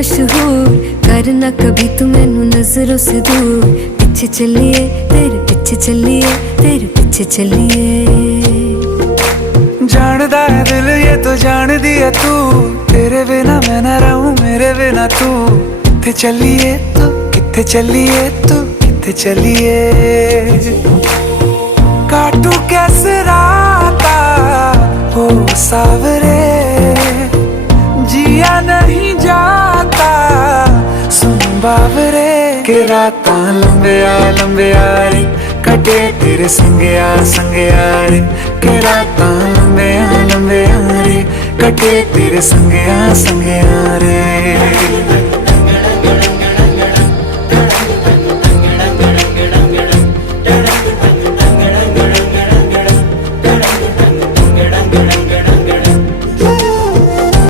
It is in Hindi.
मशहूर, करना कभी तू मैनू नजरों से दूर। पीछे चलिए तेरे पीछे चलिए, तेरे पीछे चलिए। जानदा है दिल ये तो जान दिया तू, तेरे बिना मैं ना रहूं मेरे बिना तू। किथे चलिए तू, किथे चलिए तू, किथे चलिए। काटू कैसे राता हो सावरे, जिया नहीं जाता सुन बावरे। के राता लंबिया लंबिया रे, कटे तेरे संगया संगया रे। के राता लंबिया लंबिया रे, कटे तेरे संगया संगया रे।